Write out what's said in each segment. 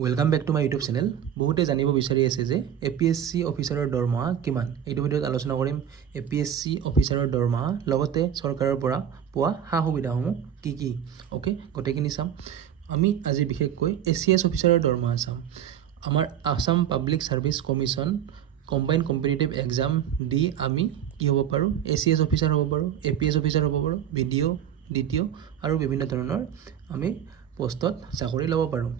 Welcome back to my YouTube channel. বহুতে জানিব বিচাৰি আছে যে APSC অফিচাৰৰ দৰমহা কিমান। এইটো ভিডিঅ'ত আলোচনা কৰিম APSC অফিচাৰৰ দৰমহা লগতে চৰকাৰৰ পৰা পোৱা সা সুবিধাসমূহ কি কি। ওকে, গোটেইখিনি চাম। আমি আজি বিশেষকৈ ACS অফিচাৰৰ দৰমহা চাম। আমাৰ Assam public service commission combine competitive exam দি আমি কি হ'ব পাৰোঁ, ACS অফিচাৰ হ'ব পাৰোঁ, APS অফিচাৰ হ'ব পাৰোঁ, BDO, DTO আৰু বিভিন্ন ধৰণৰ আমি পোষ্টত চাকৰি ল'ব পাৰোঁ।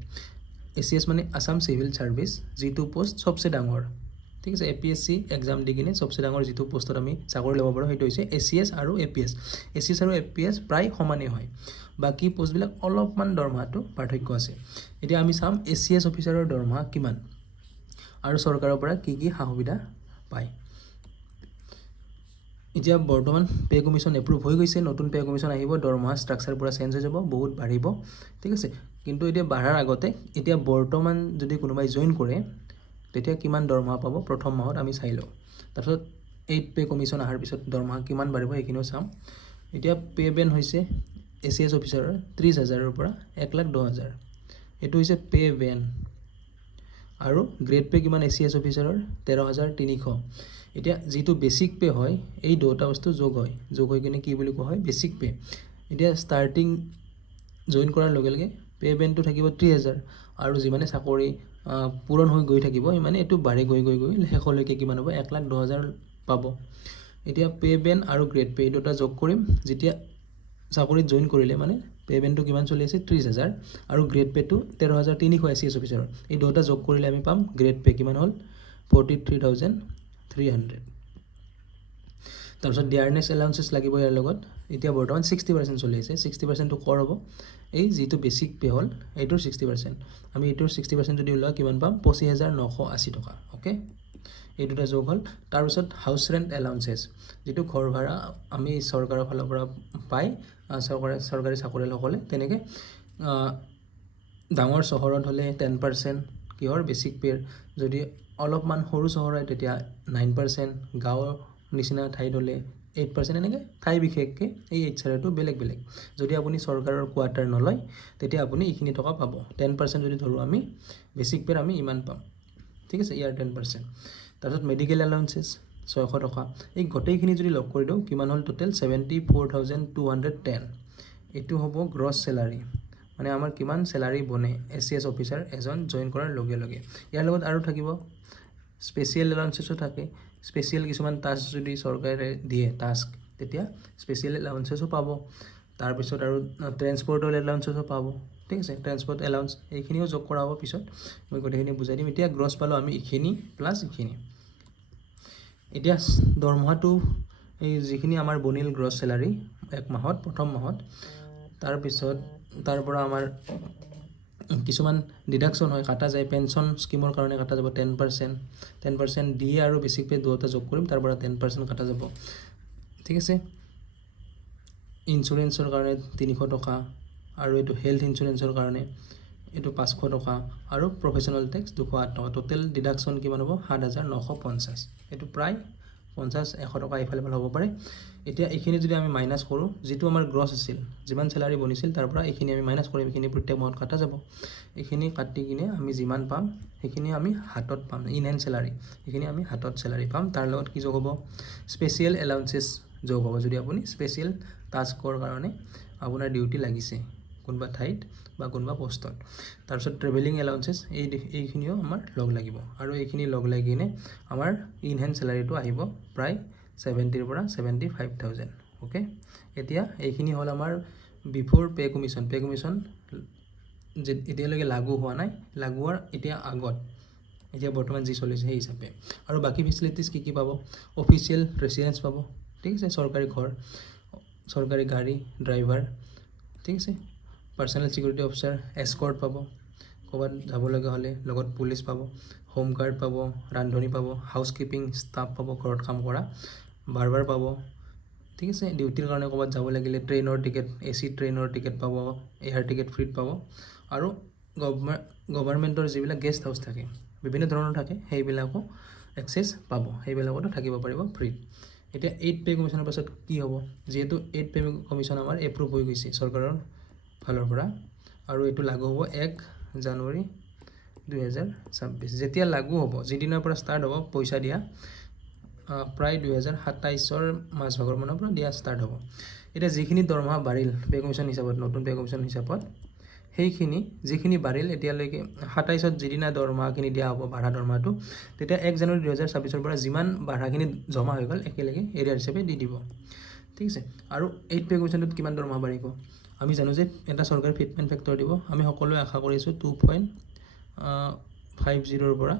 ACS মানে আসাম চিভিল সাৰ্ভিস, যিটো পোষ্ট সবচে ডাঙৰ। ঠিক আছে, APSC এক্সাম দি কিনে সবচে ডাঙৰ যিটো পোষ্টত আমি চাকৰি ল'ব পাৰোঁ সেইটো হৈছে ACS আৰু APS। ACS আৰু APS প্ৰায় সমানেই হয়, বাকী পোষ্টবিলাক অলপমান দৰমহাটো পাৰ্থক্য আছে। এতিয়া আমি চাম ACS অফিচাৰৰ দৰমহা কিমান আৰু চৰকাৰৰ পৰা কি কি সা সুবিধা পায়। এতিয়া বৰ্তমান পে কমিশ্যন এপ্ৰুভ হৈ গৈছে, নতুন পে কমিশ্যন আহিব, দৰমহা ষ্ট্ৰাকচাৰ পূৰা চেঞ্জ হৈ যাব, বহুত বাঢ়িব। ঠিক আছে, কিন্তু এতিয়া বাঢ়াৰ আগতে এতিয়া বৰ্তমান যদি কোনোবাই জইন কৰে তেতিয়া কিমান দৰমহা পাব প্ৰথম মাহত আমি চাই লওঁ। তাৰপিছত 8 পে কমিশ্যন অহাৰ পিছত দৰমহা কিমান বাঢ়িব সেইখিনিও চাম। এতিয়া পে বেণ্ড হৈছে ACS অফিচাৰৰ 30,000ৰ পৰা 1,10,000, এইটো হৈছে পে বেণ্ড। আৰু গ্ৰেড পে কিমান ACS অফিচাৰৰ 13,300। এতিয়া যিটো বেচিক পে হয়, এই দুটা বস্তু যোগ হৈ কিনে কি বুলি কোৱা হয়, বেচিক পে। এতিয়া ষ্টাৰ্টিং জইন কৰাৰ লগে লগে পে বেণ্ডটো থাকিব 30,000 আৰু যিমানে চাকৰি পূৰণ হৈ গৈ থাকিব সিমানে এইটো বাঢ়ি গৈ শেষলৈকে কিমান হ'ব, 1,10,000 পাব। এতিয়া পে বেণ্ড আৰু গ্ৰেড পে এই দুটা যোগ কৰিম। যেতিয়া চাকৰিত জইন কৰিলে মানে পে বেণ্ডটো কিমান চলি আছে 30,000 আৰু গ্ৰেড পেটো 13,300 ACS অফিচাৰৰ, এই দুটা যোগ কৰিলে আমি পাম গ্ৰেড পে কিমান হ'ল 43,300। তাৰপিছত ডিয়াৰনেছ এলাউন্সেছ লাগিব ইয়াৰ লগত। এতিয়া বৰ্তমান 60% চলি আছে, 60%টো কৰ হ'ব, এই যিটো বেচিক পে হ'ল এইটোৰ 60%। আমি এইটোৰ 60% যদি ওলোৱা কিমান পাম, 25,980 টকা। অ'কে, এই দুটা যোগ হ'ল। তাৰপিছত হাউচ ৰেণ্ট এলাউন্সেছ, যিটো ঘৰ ভাড়া আমি চৰকাৰৰ ফালৰ পৰা পাই চৰকাৰী চাকৰিয়ালসকলে। তেনেকৈ ডাঙৰ চহৰত হ'লে 10% কিহৰ, বেচিক পেৰ। যদি অলপমান সৰু চহৰ হয় তেতিয়া 9%, গাঁৱৰ নিচিনা ঠাইত হ'লে 8%। এনেকৈ ঠাই বিশেষকৈ এই HRটো বেলেগ বেলেগ। যদি আপুনি চৰকাৰৰ কোৱাৰ্টাৰ নলয় তেতিয়া আপুনি এইখিনি টকা পাব। 10% যদি ধৰোঁ আমি বেচিক পেৰ আমি ইমান পাম। ঠিক আছে, ইয়াৰ 10%। তাৰপিছত মেডিকেল এলাউন্সেছ 600 টকা। এই গোটেইখিনি যদি লগ কৰি দিওঁ কিমান হ'ল টোটেল 74,210। এইটো হ'ব গ্ৰছ চেলাৰী, মানে আমাৰ কিমান চেলাৰী বনে ACS অফিচাৰ এজন জইন কৰাৰ লগে লগে। ইয়াৰ লগত আৰু থাকিব স্পেচিয়েল এলাউন্সেছো থাকে। স্পেচিয়েল কিছুমান টাস্ক যদি চৰকাৰে দিয়ে টাস্ক, তেতিয়া স্পেচিয়েল এলাউন্সেছো পাব। তাৰপিছত আৰু ট্ৰেন্সপৰ্টৰ এলাউন্সেছো পাব। ঠিক আছে, ট্ৰেন্সপৰ্ট এলাউন্স এইখিনিও যোগ কৰা হ'ব, পিছত মই গোটেইখিনি বুজাই দিম। এতিয়া গ্ৰছ পালোঁ আমি এইখিনি প্লাছ এইখিনি। এতিয়া দৰমহাটো এই যিখিনি আমাৰ বনিল গ্ৰছ চেলাৰী এক মাহত, প্ৰথম মাহত, তাৰপিছত তাৰ পৰা আমাৰ কিছুমান ডিডাকশ্যন হয়, কাটা যায়। পেঞ্চন স্কিমৰ কাৰণে কাটা যাব 10%। দিয়ে আৰু বেচিক পে দুয়োটা যোগ কৰিম, তাৰ পৰা 10% কাটা যাব। ঠিক আছে, ইঞ্চুৰেঞ্চৰ কাৰণে 300 টকা, আৰু এইটো হেল্থ ইঞ্চুৰেঞ্চৰ কাৰণে এইটো 500 টকা, আৰু প্ৰফেশ্যনেল টেক্স 208 টকা। টোটেল ডিডাকশ্যন কিমান হ'ব, 7,950। এইটো প্ৰায় 50-100 টকা ইফালে হ'ব পাৰে। এতিয়া এইখিনি যদি আমি মাইনাছ কৰোঁ, যিটো আমাৰ গ্ৰছ আছিল, যিমান চেলাৰী বনিছিল তাৰ পৰা এইখিনি আমি মাইনাছ কৰিম। এইখিনি প্ৰত্যেক মাহত কাটা যাব। এইখিনি কাটি কিনে আমি যিমান পাম সেইখিনি আমি হাতত পাম, ইন হেণ্ড চেলাৰী। এইখিনি আমি হাতত চেলাৰী পাম। তাৰ লগত কি যোগ হ'ব, স্পেচিয়েল এলাউন্সেছ যোগ হ'ব। যদি আপুনি স্পেচিয়েল টাস্কৰ কাৰণে আপোনাৰ ডিউটি লাগিছে কোনোবা ঠাইত বা কোনোবা পোষ্টত। তাৰপিছত ট্ৰেভেলিং এলাউন্সেছ এইখিনিও আমাৰ লগ লাগিব, আৰু এইখিনি লগ লাগি কিনে আমাৰ ইন হেণ্ড চেলাৰীটো আহিব প্ৰায় 70,000 পৰা 75,000। অ'কে, এতিয়া এইখিনি হ'ল আমাৰ before pay commission. Pay commission এতিয়ালৈকে লাগু হোৱা নাই, লাগু হোৱাৰ এতিয়া আগত, এতিয়া বৰ্তমান যি চলিছে সেই হিচাপে। আৰু বাকী ফেচিলিটিছ কি কি পাব, অফিচিয়েল ৰেচিডেঞ্চ পাব। ঠিক আছে, চৰকাৰী ঘৰ, চৰকাৰী গাড়ী, ড্ৰাইভাৰ। ঠিক আছে, পাৰ্চনেল ছিকিউৰিটি অফিচাৰ, এস্কৰ্ট পাব, ক'ৰবাত যাব লগা হ'লে লগত পুলিচ পাব, হোম গাৰ্ড পাব, ৰান্ধনি পাব, হাউচ কিপিং ষ্টাফ পাব, ঘৰত কাম কৰা, বাৰ্বাৰ পাব। ঠিক আছে, ডিউটিৰ কাৰণে ক'ৰবাত যাব লাগিলে ট্ৰেইনৰ টিকেট, AC ট্ৰেইনৰ টিকেট পাব, এয়াৰ টিকেট ফ্ৰীত পাব। আৰু গভৰ্ণমেণ্টৰ যিবিলাক গেষ্ট হাউচ থাকে, বিভিন্ন ধৰণৰ থাকে, সেইবিলাকো এক্সেছ পাব, সেইবিলাকতো থাকিব পাৰিব ফ্ৰীত। এতিয়া 8 পে কমিশ্যনৰ পাছত কি হ'ব, যিহেতু 8 পে কমিশ্যন আমাৰ এপ্ৰুভ হৈ গৈছে চৰকাৰৰ ফালৰ পৰা, আৰু এইটো লাগু হ'ব 1 জানুৱাৰী 2026 যেতিয়া লাগু হ'ব, যিদিনৰ পৰা ষ্টাৰ্ট হ'ব পইচা দিয়া, প্ৰায় 2027ৰ মাজভাগৰ মানৰ পৰা দিয়া ষ্টাৰ্ট হ'ব। এতিয়া যিখিনি দৰমহা বাঢ়িল পে কমিশ্যন হিচাপত, নতুন পে কমিশ্যন হিচাপত, সেইখিনি যিখিনি বাঢ়িল এতিয়ালৈকে 27ত যিদিনা দৰমহাখিনি দিয়া হ'ব, বাঢ়া দৰমহাটো, তেতিয়া 1 জানুৱাৰী 2026ৰ পৰা যিমান বাঢ়াখিনি জমা হৈ গ'ল একেলগে এৰিয়াৰ হিচাপে দি দিব। ঠিক আছে। আৰু 8 পে কমিশ্যনটোত কিমান দৰমহা বাঢ়িব? আমি জানো যে এটা চৰকাৰে ফিটমেণ্ট ফেক্টৰ দিব। আমি সকলোৱে আশা কৰিছোঁ 2.50ৰ পৰা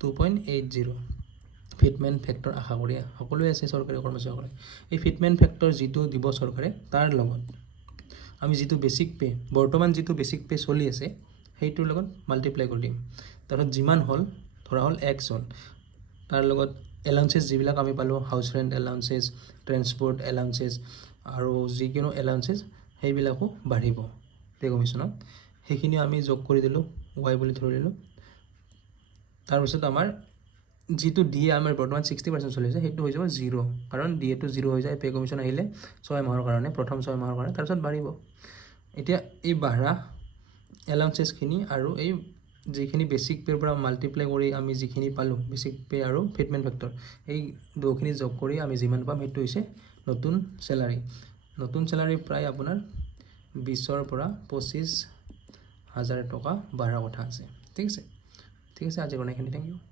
2.80 ফিটমেণ্ট ফেক্টৰ আশা কৰি সকলোৱে আছে চৰকাৰী কৰ্মচাৰীসকলে। এই ফিটমেণ্ট ফেক্টৰ যিটো দিব চৰকাৰে, তাৰ লগত আমি যিটো বেচিক পে, বৰ্তমান যিটো বেচিক পে চলি আছে সেইটোৰ লগত মাল্টিপ্লাই কৰি দিম। তাৰপিছত যিমান হ'ল, ধৰা হ'ল X হ'ল, তাৰ লগত এলাউঞ্চেছ যিবিলাক আমি পালোঁ, হাউচ ৰেণ্ট এলাউঞ্চেছ, ট্ৰেন্সপৰ্ট এলাউঞ্চেছ আৰু যিকোনো এলাউঞ্চেছ, সেইবিলাকো বাঢ়িব পে কমিশ্যনত। সেইখিনি আমি যোগ কৰি দিলোঁ, Y বুলি ধৰি দিলোঁ। তাৰপিছত আমাৰ যিটো DA আমাৰ বৰ্তমান 60% চলি আছে, সেইটো হৈ যাব 0, কাৰণ DAটো 0 হৈ যায় পে কমিশ্যন আহিলে 6 মাহৰ কাৰণে, প্ৰথম 6 মাহৰ কাৰণে, তাৰপিছত বাঢ়িব। এতিয়া এই বাঢ়া এলাউঞ্চেছখিনি আৰু এই যিখিনি বেচিক পেৰ পৰা মাল্টিপ্লাই কৰি আমি যিখিনি পালোঁ, বেচিক পে আৰু ফিটমেণ্ট ফেক্টৰ, এই দুখিনি যোগ কৰি আমি যিমান পাম সেইটো হৈছে নতুন চেলাৰী। নতুন চেলাৰী প্ৰায় আপোনাৰ 20ৰ পৰা 25,000 টকা বাঢ়াৰ কথা আছে। ঠিক আছে, আজিৰ কাৰণে এইখিনি, থেংক ইউ।